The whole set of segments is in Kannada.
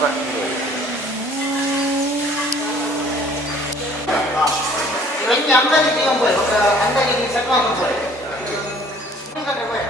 ini anda di tiang boleh, anda di sekolah boleh. Ini kan boleh.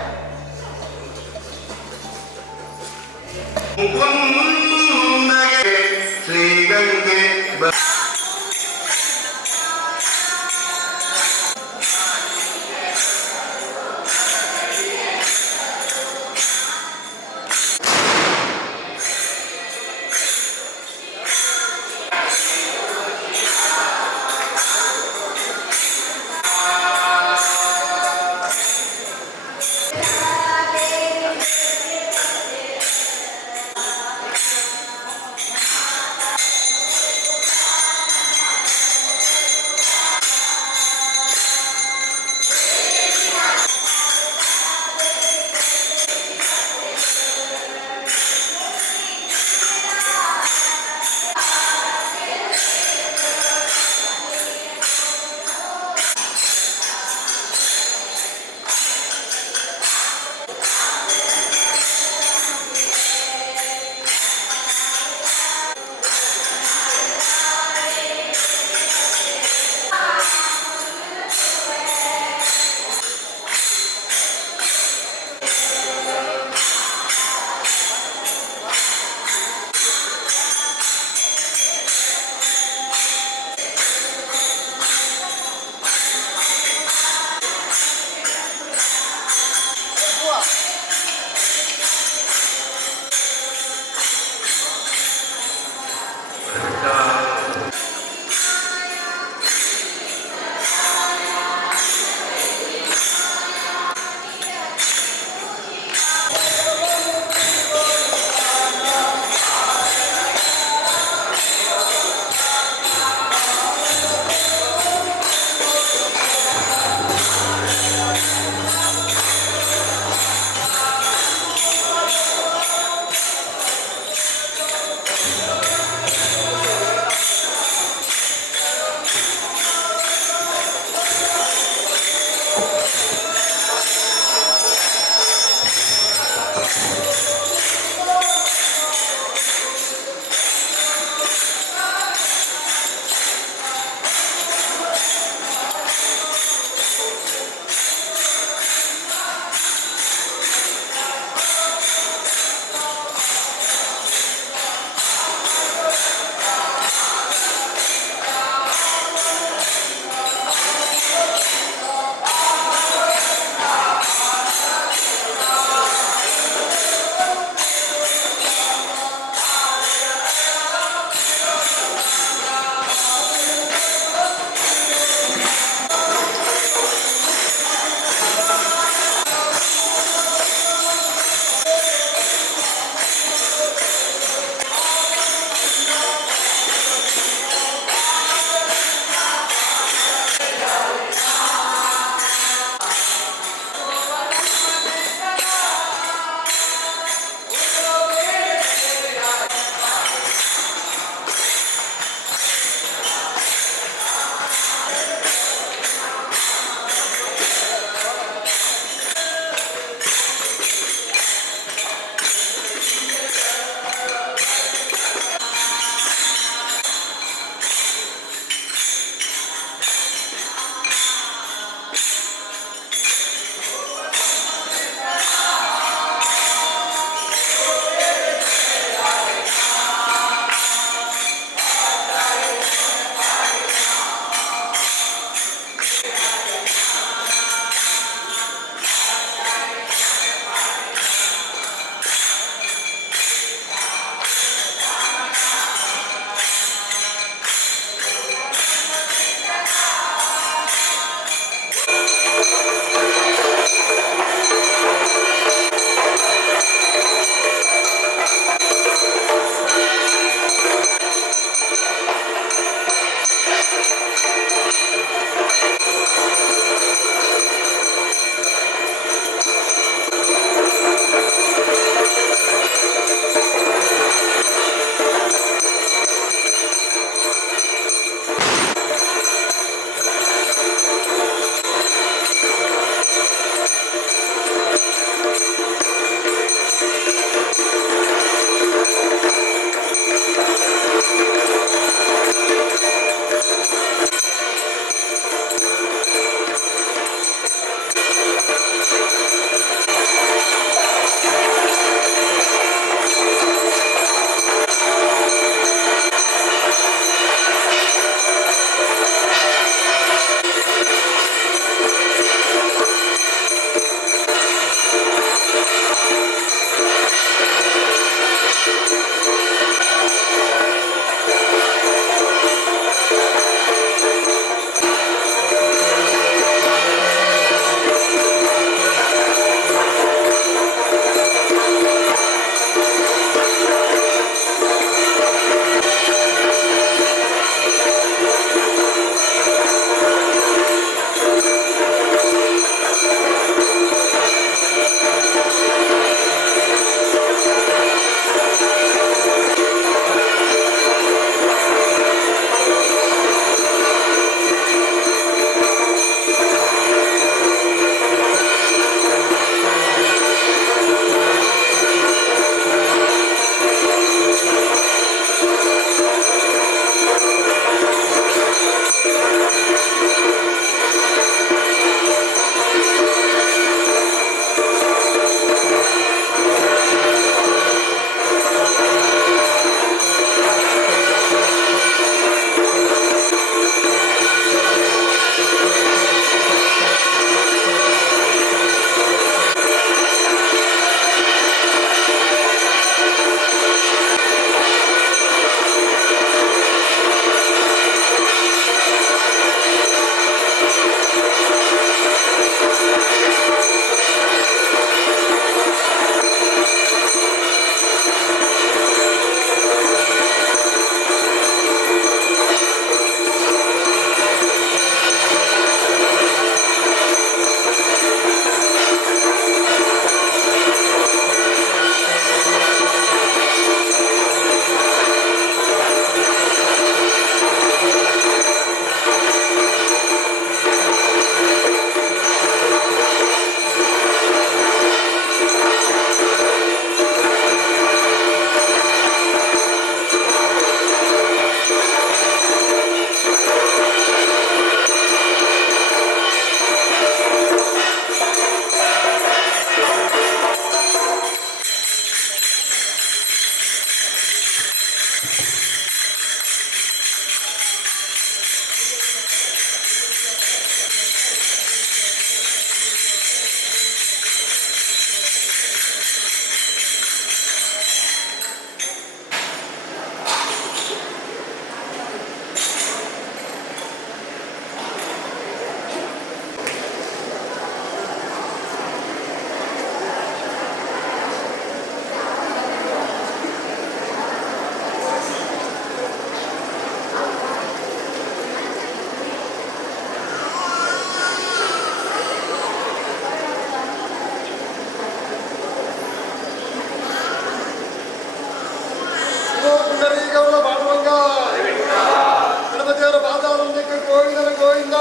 ಗೋವಿಂದನ ಗೋವಿಂದ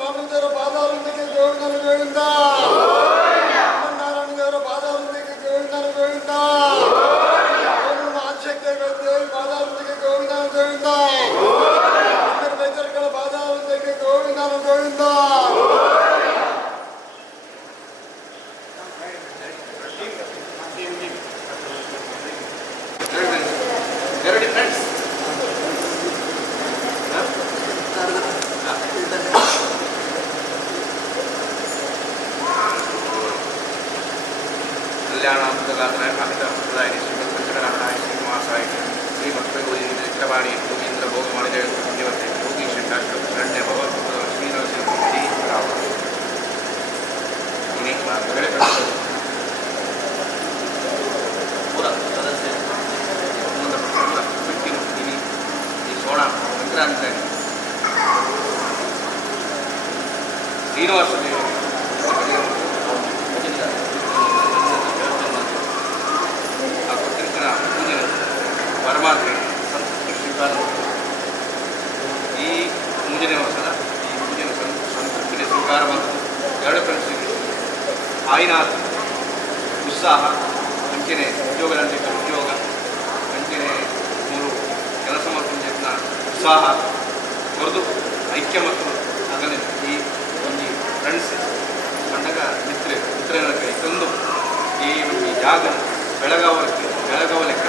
ಮಾಮೂದೇವರ ಪಾದಾರಕ್ಕೆ ಗೋವಿಂದನ ಗೋವಿಂದ ನಾರಾಯಣ ದೇವರ ಪಾದಾರಕ್ಕೆ ಗೋವಿಂದನ ಗೋವಿಂದ ಆಶಕ್ತಿ ದೇವಿ ಪಾದಾರಕ್ಕೆ ಗೋವಿಂದನ ಗೋವಿಂದ ವೈದ್ಯರುಗಳ ಪಾದಾರಕ್ಕೆ ಗೋವಿಂದನ ಗೋವಿಂದ ಕಲ್ಯಾಣಾಂತರಾಯ ಶ್ರೀಮಂತರಾಯ ಶ್ರೀನಿವಾಸಾಯ ಶ್ರೀ ಭಕ್ತಗೋರಿ ಚಿತ್ರವಾಣಿ ಯೋಗೀಂದ್ರ ಭೋಗ ಮಾಡಿದ ದೇವತೆ ಯೋಗಿ ಶಂಕರ ಶರಣ್ಯ ಭವ ಶ್ರೀನರಸಿಂಹಮೂರ್ತಿ ರಾಮ ಪೂರ ಸದಸ್ಯ ಪೂರ ಬಿಟ್ಟು ಮುಟ್ಟಿನಿ ಈ ಸೋಣ ಸಂಕ್ರಾಂತ ಶ್ರೀನಿವಾಸ ದೇವರು ಪೂಜೆ ಪರಮಾತ್ಮ ಸಂತೃಪ್ತಿ ಸ್ವೀಕಾರ ಈ ಮುಂಜಾನೆ ವರ್ಷದ ಈ ಪೂಜೆನ ಸಂತೃಪ್ತಿನ ಸ್ವೀಕಾರ ಬಂದದ್ದು ಎರಡು ಕನಸಿಗೆ ಆಯ್ನಾಥ ಉತ್ಸಾಹ ಅಂಚೆನೆ ಉದ್ಯೋಗದಂತೆ ಉದ್ಯೋಗ ಅಂಚೆನೆ ಮೂರು ಕೆಲಸ ಮತ್ತು ಯತ್ನ ಉತ್ಸಾಹ ಹೊರದು ಐಕ್ಯ ಮತ್ತು ಆಗಲೇ ಈ ಒಂದು ಫ್ರೆಂಡ್ಸ್ ಕಂಡಾಗ ಮಿತ್ರರ ಕೈ ತಂದು ಈ ಒಂದು ಜಾಗ ಬೆಳಗವಲಿಕ್ಕ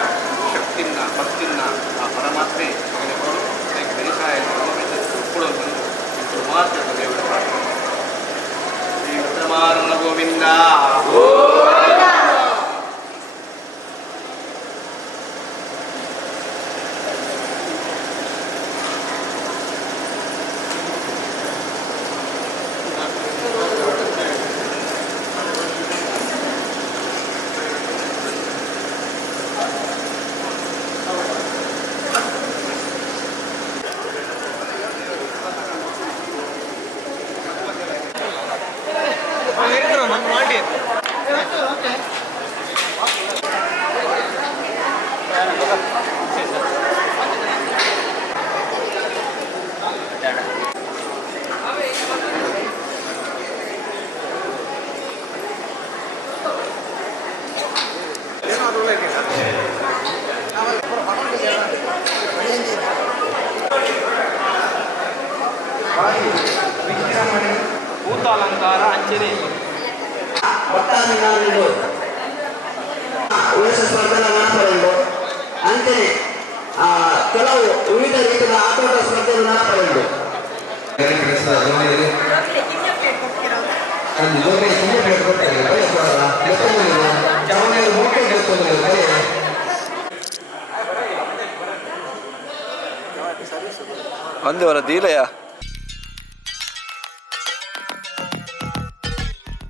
ಶಕ್ತಿನ ಭಕ್ತಿನ ಆ ಪರಮಾತ್ಮೆ ಕೊಡು ಅದಕ್ಕೆ ಬೆರಿಸಾಯ ಕೊಡೋ ಬಂದು ಮಾತ್ರ ದೇವರ ಪ್ರಾರ್ಥನೆ ಶ್ರೀ ಉತ್ತಮಾರಣ ಗೋವಿಂದ ಭೂತಾಲಂಕಾರ ಅಂಚನೆ ಸ್ಪರ್ಧೆನ ನೆನಪಡೆಂದು ಅಂತೆಯೇ ಕೆಲವು ವಿವಿಧ ರೀತಿಯ ಆಟೋಟ ಸ್ಪರ್ಧೆಯನ್ನು ನೆನಪಡೆಂದು ಒಂದು ವರ ದೀಲಯ